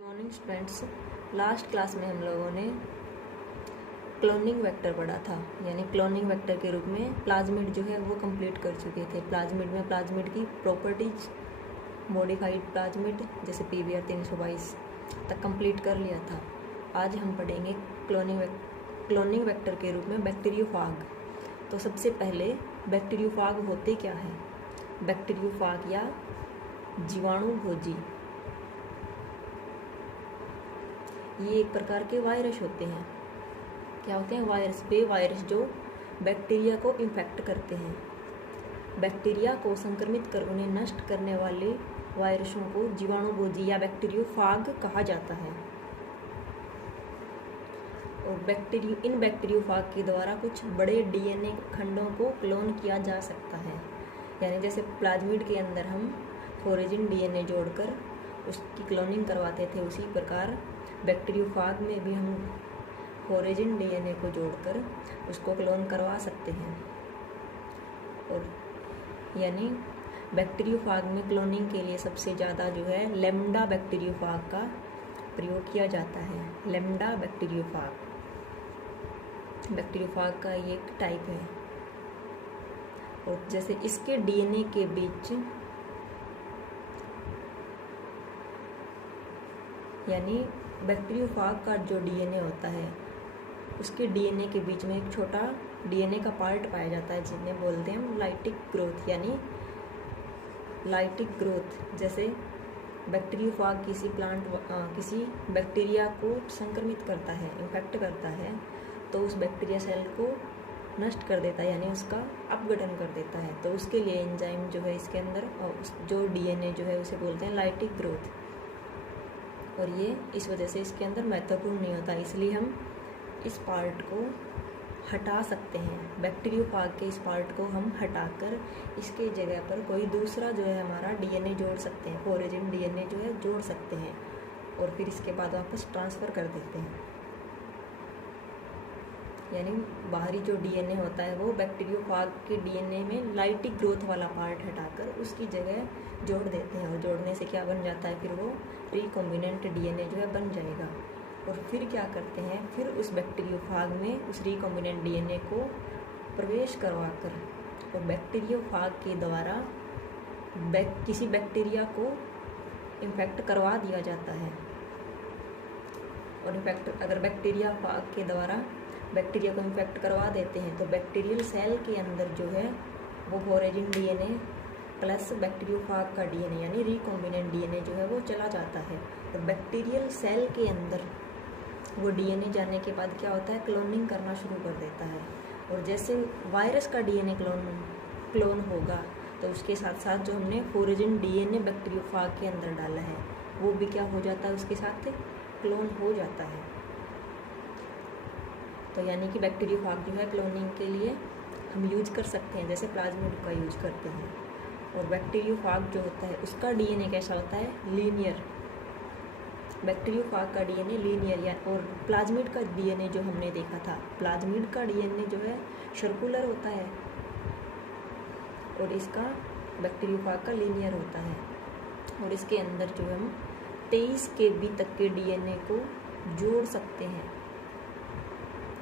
Good morning students. Last class में हम लोगों ने क्लोनिंग वेक्टर पढ़ा था, यानी क्लोनिंग वेक्टर के रूप में प्लाज्मिड जो है वो कंप्लीट कर चुके थे। प्लाज्मिड में प्लाज्मिड की प्रॉपर्टीज, मॉडिफाइड प्लाज्मिड जैसे PBr 322 तक कंप्लीट कर लिया था। आज हम पढ़ेंगे क्लोनिंग वेक्टर के रूप में बैक्टीरियोफाग। तो सबसे पहले बैक्टीरियोफाग होते क्या हैं? बैक्टीरियोफाग या जीवाणुभोजी ये एक प्रकार के वायरस होते हैं। क्या होते हैं? वायरस। वे वायरस जो बैक्टीरिया को इन्फेक्ट करते हैं। बैक्टीरिया को संक्रमित कर उन्हें नष्ट करने वाले वायरसों को जीवाणुभोजी या बैक्टीरियोफाग कहा जाता है। और इन बैक्टीरियोफाग के द्वारा कुछ बड़े DNA खंडों को क्लोन किया जा सकता है। यानी जैसे प्लाज्मिड के अंदर हम फोरेजिन DNA जोड़कर उसकी क्लोनिंग करवाते थे, उसी प्रकार बैक्टीरियोफाग में भी हम फोरेजिन DNA को जोड़कर उसको क्लोन करवा सकते हैं। और यानी बैक्टीरियोफाग में क्लोनिंग के लिए सबसे ज़्यादा जो है लैम्डा बैक्टीरियोफाग का प्रयोग किया जाता है। लैम्डा बैक्टीरियोफाग का ये एक टाइप है। और जैसे इसके DNA के बीच, यानी बैक्टीरियोफाग का जो DNA होता है उसके DNA के बीच में एक छोटा DNA का पार्ट पाया जाता है जिन्हें बोलते हैं लाइटिक ग्रोथ। यानी लाइटिक ग्रोथ जैसे बैक्टीरियोफाग किसी बैक्टीरिया को संक्रमित करता है, इन्फेक्ट करता है, तो उस बैक्टीरिया सेल को नष्ट कर देता है, यानी उसका अपघटन कर देता है। तो उसके लिए एंजाइम जो है इसके अंदर, और जो DNA जो है उसे बोलते हैं लाइटिक ग्रोथ। और ये इस वजह से इसके अंदर महत्वपूर्ण नहीं होता, इसलिए हम इस पार्ट को हटा सकते हैं। बैक्टीरियोफाग के इस पार्ट को हम हटाकर इसके जगह पर कोई दूसरा जो है हमारा DNA जोड़ सकते हैं, फोरेजिन DNA जो है जोड़ सकते हैं, और फिर इसके बाद वापस ट्रांसफ़र कर देते हैं। यानी बाहरी जो DNA होता है वो बैक्टीरियोफाग के DNA में लाइटिक ग्रोथ वाला पार्ट हटाकर उसकी जगह जोड़ देते हैं, और जोड़ने से क्या बन जाता है, फिर वो रिकॉम्बिनेंट DNA जो है बन जाएगा। और फिर क्या करते हैं, फिर उस बैक्टीरियोफाग में उस रिकॉम्बिनेंट DNA को प्रवेश करवाकर और बैक्टीरियोफाग के द्वारा किसी बैक्टीरिया को इन्फेक्ट करवा दिया जाता है। और अगर बैक्टीरियोफाग के द्वारा बैक्टीरिया को इन्फेक्ट करवा देते हैं तो बैक्टीरियल सेल के अंदर जो है वो फोरेजिन DNA प्लस बैक्टीरियोफाग का DNA यानी रिकॉम्बिनेंट DNA जो है वो चला जाता है। और बैक्टीरियल सेल के अंदर वो DNA जाने के बाद क्या होता है, क्लोनिंग करना शुरू कर देता है। और जैसे वायरस का DNA क्लोन होगा तो उसके साथ साथ जो हमने फोरेजिन DNA बैक्टीरियोफाग के अंदर डाला है वो भी क्या हो जाता है, उसके साथ क्लोन हो जाता है। तो यानी कि बैक्टीरियोफाग जो है क्लोनिंग के लिए हम यूज कर सकते हैं, जैसे प्लाज्मिड का यूज करते हैं। और बैक्टीरियोफाग जो होता है उसका DNA कैसा होता है, लीनियर। बैक्टीरियोफाग का DNA लीनियर, या और प्लाज्मिड का DNA जो हमने देखा था, प्लाज्मिड का DNA जो है सर्कुलर होता है और इसका बैक्टीरियोफाग का लीनियर होता है। और इसके अंदर जो हम 23 KB तक के DNA को जोड़ सकते हैं,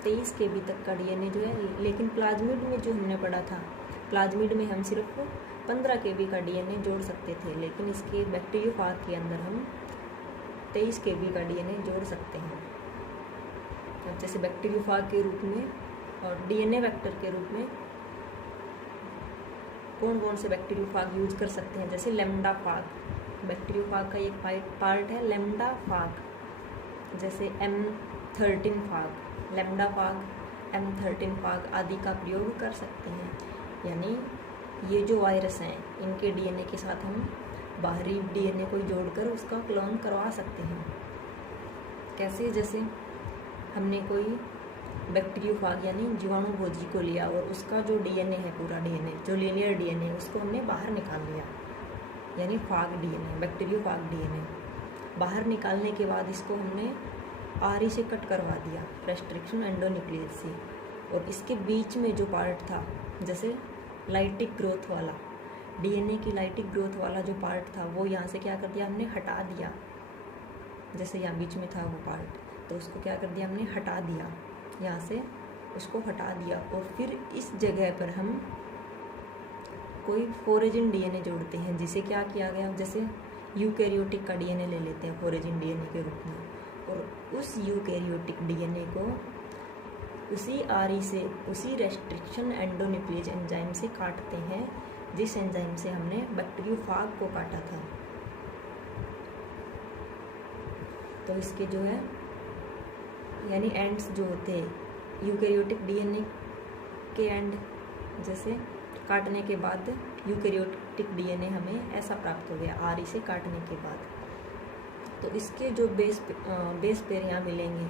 23 KB तक का DNA जो है। लेकिन प्लाज्मिड में जो हमने पढ़ा था, प्लाज्मिड में हम सिर्फ 15 KB का DNA जोड़ सकते थे, लेकिन इसके बैक्टीरियोफाग के अंदर हम 23 KB का DNA जोड़ सकते हैं। अब जैसे बैक्टीरियोफाग के रूप में और DNA वेक्टर के रूप में कौन कौन से बैक्टीरियोफाग यूज कर सकते हैं, जैसे लैम्डा फाग। बैक्टीरियोफाग का एक पार्ट है लैम्डा फाग, जैसे M13 फाग, लैम्डा फाग, M13 फाग आदि का प्रयोग कर सकते हैं। यानी ये जो वायरस हैं इनके DNA के साथ हम बाहरी DNA को जोड़कर उसका क्लोन करवा सकते हैं। कैसे? जैसे हमने कोई बैक्टीरियोफाग यानी जीवाणुभोजी को लिया और उसका जो DNA है, पूरा DNA जो लीनियर DNA, उसको हमने बाहर निकाल लिया, यानी फाग DNA, बैक्टीरियोफाग DNA। बाहर निकालने के बाद इसको हमने RE से कट करवा दिया, रेस्ट्रिक्शन एंडोन्यूक्लियस से। और इसके बीच में जो पार्ट था, जैसे लाइटिक ग्रोथ वाला DNA की लाइटिक ग्रोथ वाला जो पार्ट था, वो यहाँ से क्या कर दिया, हमने हटा दिया। जैसे यहाँ बीच में था वो पार्ट, तो उसको क्या कर दिया हमने, हटा दिया, यहाँ से उसको हटा दिया। और फिर इस जगह पर हम कोई फोरेजिन डीएनए जोड़ते हैं, जिसे क्या किया गया, जैसे यूकैरियोटिक का डीएनए ले लेते हैं फोरेजिन डीएनए के रूप में, और उस यूकैरियोटिक डीएनए को उसी आरई से, उसी रेस्ट्रिक्शन एंडोन्यूक्लियेज एंजाइम से काटते हैं, जिस एंजाइम से हमने बैक्टीरियोफाग को काटा था। तो इसके जो है यानी एंड्स जो होते हैं यूकैरियोटिक डीएनए के एंड, जैसे काटने के बाद यूकैरियोटिक डीएनए हमें ऐसा प्राप्त हो गया आरई से काटने के बाद। तो इसके जो बेस पेयर यहाँ मिलेंगे,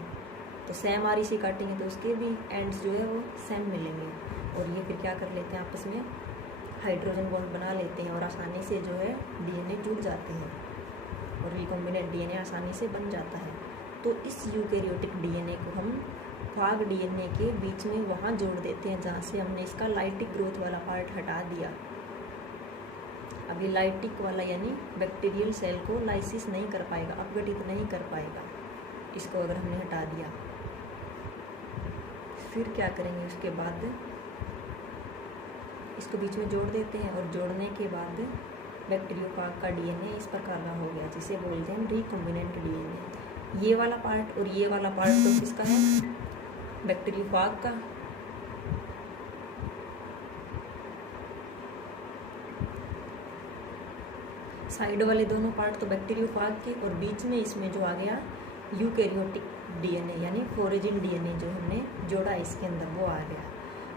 तो सेम आरई से काटेंगे तो उसके भी एंड्स जो है वो सेम मिलेंगे, और ये फिर क्या कर लेते हैं, आपस में हाइड्रोजन बॉन्ड बना लेते हैं और आसानी से जो है डीएनए जुड़ जाते हैं और रिकॉम्बिनेंट डीएनए आसानी से बन जाता है। तो इस यूकैरियोटिक डीएनए को हम फाग डीएनए के बीच में वहाँ जोड़ देते हैं जहाँ से हमने इसका लाइटिक ग्रोथ वाला पार्ट हटा दिया। अब ये लाइटिक वाला यानी बैक्टीरियल सेल को लाइसिस नहीं कर पाएगा, अपघटित नहीं कर पाएगा, इसको अगर हमने हटा दिया। फिर क्या करेंगे, उसके बाद इसको बीच में जोड़ देते हैं, और जोड़ने के बाद बैक्टीरियोफाग का डीएनए इस प्रकार का हो गया, जिसे बोलते हैं रिकॉम्बिनेंट डीएनए। ये वाला पार्ट और ये वाला पार्ट तो किसका है, बैक्टीरियोफाग का। साइड वाले दोनों पार्ट तो बैक्टीरियोफाग के, और बीच में इसमें जो आ गया यूकैरियोटिक डीएनए यानी फोरेजिन डीएनए जो हमने जोड़ा इसके अंदर, वो आ गया।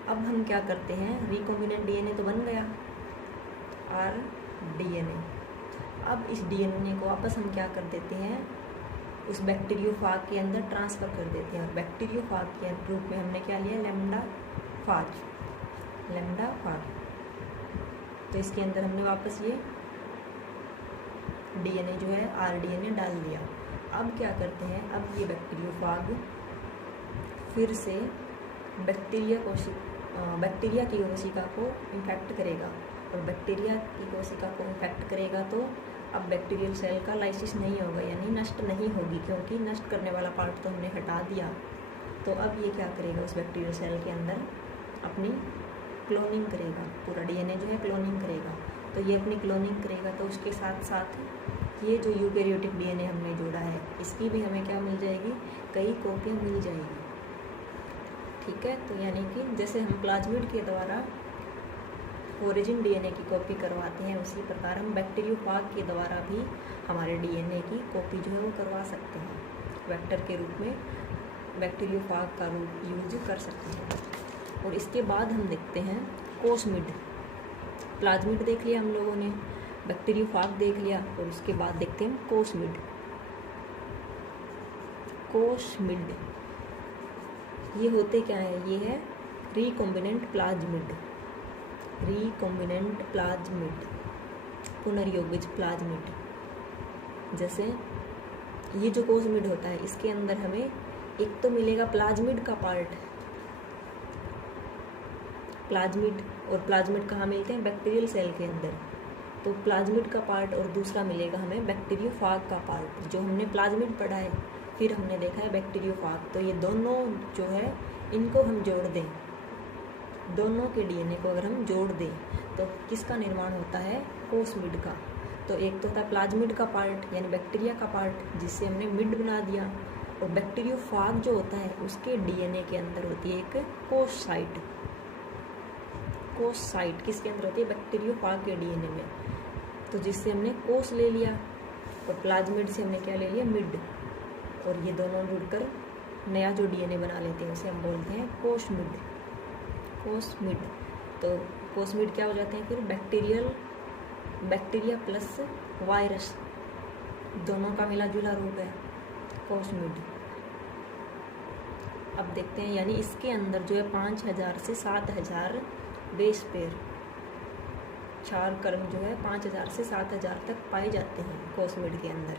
अब हम क्या करते हैं, रिकॉम्बिनेंट डीएनए तो बन गया आर डीएनए। अब इस डीएनए को वापस हम क्या कर देते हैं, उस बैक्टीरियोफाग के अंदर ट्रांसफ़र कर देते हैं, और बैक्टीरियोफाग के रूप में हमने क्या लिया, लैम्डा फाग। तो इसके अंदर हमने वापस ये डीएनए जो है आर डीएनए डाल दिया। अब क्या करते हैं, अब ये बैक्टीरियोफाग फिर से बैक्टीरिया की कोशिका को इन्फेक्ट करेगा, और बैक्टीरिया की कोशिका को इन्फेक्ट करेगा तो अब बैक्टीरियल सेल का लाइसिस नहीं होगा, यानी नष्ट नहीं होगी, क्योंकि नष्ट करने वाला पार्ट तो हमने हटा दिया। तो अब ये क्या करेगा, उस बैक्टीरियल सेल के अंदर अपनी क्लोनिंग करेगा, पूरा डीएनए जो है क्लोनिंग करेगा। तो ये अपनी क्लोनिंग करेगा, तो उसके साथ साथ ये जो यूकैरियोटिक डीएनए हमने जोड़ा है, इसकी भी हमें क्या मिल जाएगी, कई कॉपियाँ मिल जाएगी। ठीक है, तो यानी कि जैसे हम प्लाज्मिड के द्वारा ओरिजिन डीएनए की कॉपी करवाते हैं, उसी प्रकार हम बैक्टीरियोफाग के द्वारा भी हमारे डीएनए की कॉपी जो है वो करवा सकते हैं। वेक्टर के रूप में बैक्टीरियोफाग का रूप यूज कर सकते हैं। और इसके बाद हम देखते हैं कोसमिड। प्लाज्मिड देख लिया हम लोगों ने, बैक्टीरियोफाग देख लिया, और उसके बाद देखते हैं कोसमिड। कोसमिड ये होते क्या है, ये है रिकॉम्बिनेंट प्लाज्मिड, रिकॉम्बिनेंट प्लाज्मिड, पुनर्योगिज प्लाज्मिड। जैसे ये जो कोसमिड होता है, इसके अंदर हमें एक तो मिलेगा प्लाज्मिड का पार्ट, प्लाज्मिड, और प्लाज्मिड कहाँ मिलते हैं, बैक्टीरियल सेल के अंदर। तो प्लाज्मिड का पार्ट, और दूसरा मिलेगा हमें बैक्टीरियोफाग का पार्ट। जो हमने प्लाज्मिड पढ़ा है, फिर हमने देखा है बैक्टीरियोफाग। तो ये दोनों जो है इनको हम जोड़ दें, दोनों के डीएनए को अगर हम जोड़ दें तो किसका निर्माण होता है, कोसमिड का। तो एक तो होता है प्लाज्मिड का पार्ट यानी बैक्टीरिया का पार्ट, जिससे हमने मिड बना दिया, और बैक्टीरियोफाग जो होता है उसके डीएनए के अंदर होती है एक कोस साइट। कोस साइट किसके अंदर होती है, बैक्टीरियोफाग के डीएनए में। तो जिससे हमने कोस ले लिया, और प्लाज्मिड से हमने क्या ले लिया, मिड, और ये दोनों जुड़कर नया जो डीएनए बना लेते हैं उसे हम बोलते हैं कोसमिड। कोसमिड, तो कोसमिड क्या हो जाते हैं फिर, बैक्टीरिया प्लस वायरस दोनों का मिला जुला रूप है कोसमिड। अब देखते हैं, यानी इसके अंदर जो है 5000 से 7000 बेस पेयर, 4 क्रम जो है 5000 से 7000 तक पाए जाते हैं कोसमिड के अंदर।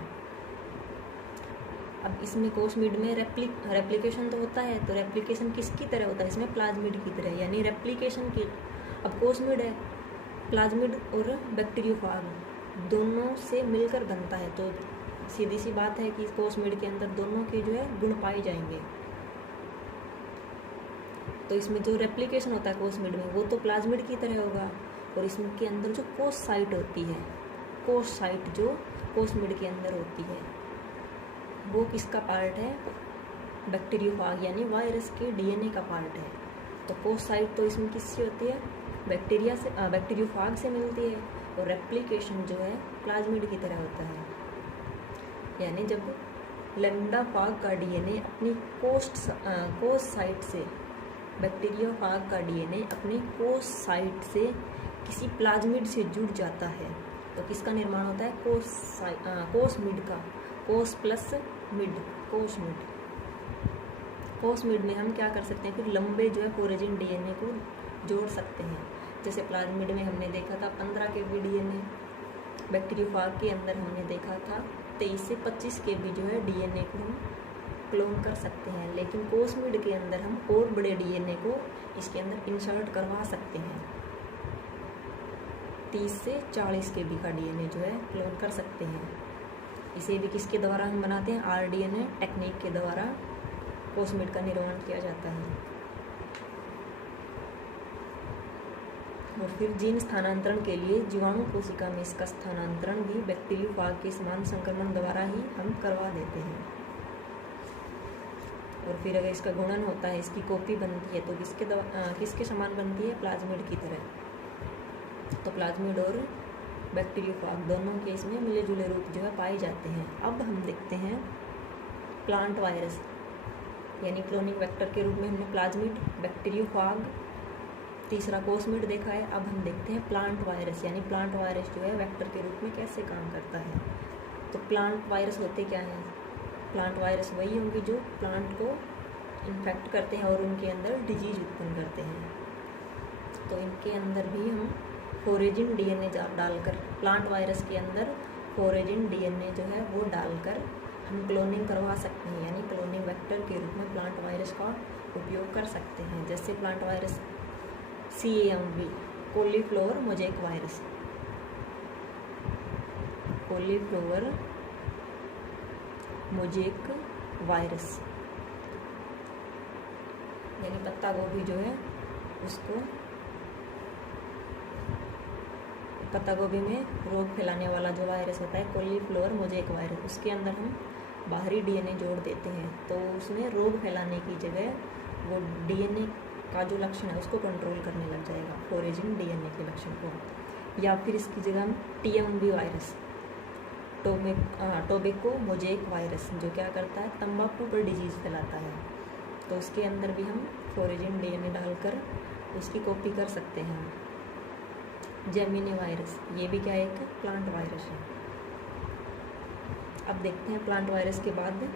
अब इसमें कोसमिड में रेप्लिकेशन तो होता है, तो रेप्लिकेशन किसकी तरह होता है, इसमें प्लाज्मिड की तरह, यानी रेप्लिकेशन की। अब कोसमिड है, प्लाज्मिड और बैक्टीरियोफाग दोनों से मिलकर बनता है, तो सीधी सी बात है कि कोसमिड के अंदर दोनों के जो है गुण पाए जाएंगे। तो इसमें जो रेप्लिकेशन होता है कोसमिड में वो तो प्लाज्मिड की तरह होगा, और इसके अंदर जो कोस साइट होती है, कोस साइट जो कोसमिड के अंदर होती है वो किसका पार्ट है? बैक्टीरियोफाग यानी वायरस के डीएनए का पार्ट है। तो कोस साइट तो इसमें किससे होती है? बैक्टीरिया से, बैक्टीरियोफाग से मिलती है, और रेप्लिकेशन जो है प्लाज्मिड की तरह होता है। यानी जब लैम्डा फाग का डीएनए अपनी कोस साइट से, बैक्टीरियोफाग का डीएनए अपनी कोस साइट से किसी प्लाज्मिड से जुड़ जाता है तो किसका निर्माण होता है? कोसमिड का। कोस प्लस मिड, कोसमिड। कोसमिड में हम क्या कर सकते हैं? फिर लंबे जो है फोरेजिन डीएनए को जोड़ सकते हैं। जैसे प्लाज्मिड में हमने देखा था 15 kb डीएनए, बैक्टीरियोफाग के अंदर हमने देखा था 23 से 25 kb जो है डीएनए को हम क्लोन कर सकते हैं। लेकिन कोसमिड के अंदर हम और बड़े डीएनए को इसके अंदर इंसर्ट करवा सकते हैं। 30 से 40 kb का डीएनए जो है क्लोन कर सकते हैं। इसे भी किसके द्वारा हम बनाते हैं? आरडीएनए टेक्निक के द्वारा कोसमिड का निर्माण किया जाता है। और फिर जीन स्थानांतरण के लिए जीवाणु कोशिका में इसका स्थानांतरण भी बैक्टीरियोफाग के समान संक्रमण द्वारा ही हम करवा देते हैं। और फिर अगर इसका गुणन होता है, इसकी कॉपी बनती है तो किसके समान बनती है? प्लाज्मिड की तरह। तो प्लाज्मिड और बैक्टीरियोफाग दोनों के इसमें मिले जुले रूप जो है पाए जाते हैं। अब हम देखते हैं प्लांट वायरस, यानी क्लोनिंग वेक्टर के रूप में हमने प्लाज्मिड, बैक्टीरियोफाग, तीसरा कोसमिड देखा है। अब हम देखते हैं प्लांट वायरस, यानी प्लांट वायरस जो है वेक्टर के रूप में कैसे काम करता है। तो प्लांट वायरस होते क्या हैं? प्लांट वायरस वही होंगे जो प्लांट को इन्फेक्ट करते हैं और उनके अंदर डिजीज उत्पन्न करते हैं। तो इनके अंदर भी हम फोरेजिन डीएनए डालकर, प्लांट वायरस के अंदर फोरेजिन डीएनए जो है वो डालकर हम क्लोनिंग करवा सकते हैं, यानी क्लोनिंग वेक्टर के रूप में प्लांट वायरस का उपयोग कर सकते हैं। जैसे plant virus CAMV, cauliflower mosaic virus, cauliflower mosaic virus, यानी पत्ता गोभी जो है उसको, पत्ता गोभी में रोग फैलाने वाला जो वायरस होता है कॉलीफ्लावर मोज़ेक वायरस, उसके अंदर हम बाहरी डीएनए जोड़ देते हैं तो उसमें रोग फैलाने की जगह वो डीएनए का जो लक्षण है उसको कंट्रोल करने लग जाएगा, फोरेजिन डीएनए के लक्षण को। या फिर इसकी जगह हम TMV virus, tobacco mosaic virus, जो क्या करता है? तंबाकू पर डिजीज़ फैलाता है, तो उसके अंदर भी हम फोरेजिन डीएनए डालकर उसकी कॉपी कर सकते हैं। जेमिनी वायरस, ये भी क्या एक प्लांट वायरस है। अब देखते हैं प्लांट वायरस के बाद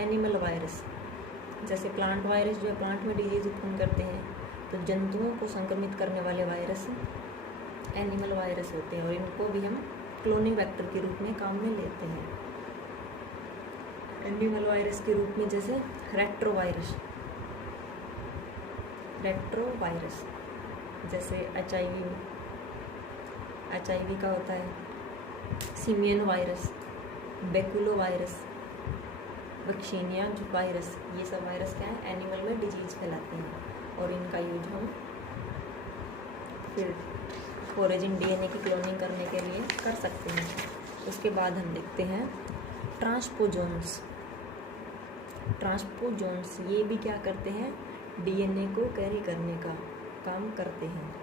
एनिमल वायरस। जैसे प्लांट वायरस जो है प्लांट में डिजीज उत्पन्न करते हैं, तो जंतुओं को संक्रमित करने वाले वायरस एनिमल वायरस होते हैं, और इनको भी हम क्लोनिंग वेक्टर के रूप में काम में लेते हैं। एनिमल वायरस के रूप में जैसे रेट्रोवायरस, जैसे HIV का होता है, simian virus, baculovirus, vaccinia virus, ये सब वायरस क्या है? एनिमल में डिजीज फैलाते हैं, और इनका यूज हम फिर फोरेजिन डीएनए की क्लोनिंग करने के लिए कर सकते हैं। उसके बाद हम देखते हैं ट्रांसपोजोन्स। ये भी क्या करते हैं? डीएनए को कैरी करने का काम करते हैं।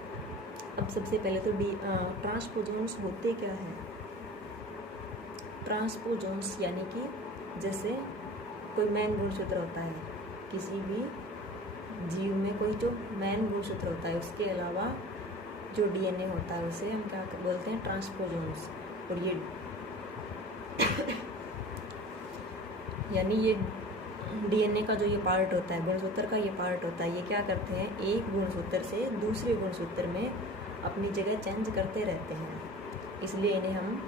अब सबसे पहले तो ट्रांसपोजोन्स होते क्या हैं? ट्रांसपोजोन्स यानी कि जैसे कोई मैन गुणसूत्र होता है, किसी भी जीव में कोई जो मैन गुणसूत्र होता है उसके अलावा जो डीएनए होता है उसे हम क्या बोलते हैं? ट्रांसपोजोन्स। और ये यानी ये डीएनए का जो ये पार्ट होता है, गुणसूत्र का ये पार्ट होता है, ये क्या करते हैं? एक गुणसूत्र से दूसरे गुणसूत्र में अपनी जगह चेंज करते रहते हैं, इसलिए इन्हें हम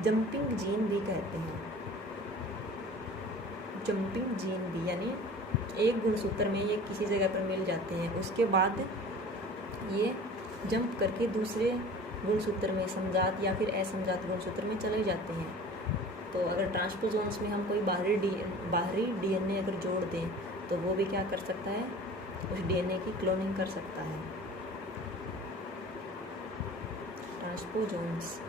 जंपिंग जीन भी कहते हैं। जंपिंग जीन भी, यानी एक गुणसूत्र में ये किसी जगह पर मिल जाते हैं, उसके बाद ये जंप करके दूसरे गुणसूत्र में समजात या फिर असमजात गुणसूत्र में चले जाते हैं। तो अगर ट्रांसपोजोन्स में हम कोई बाहरी डीएनए अगर जोड़ दें तो वो भी क्या कर सकता है, उस डीएनए की क्लोनिंग कर सकता है। ट्रांसपोजोन्स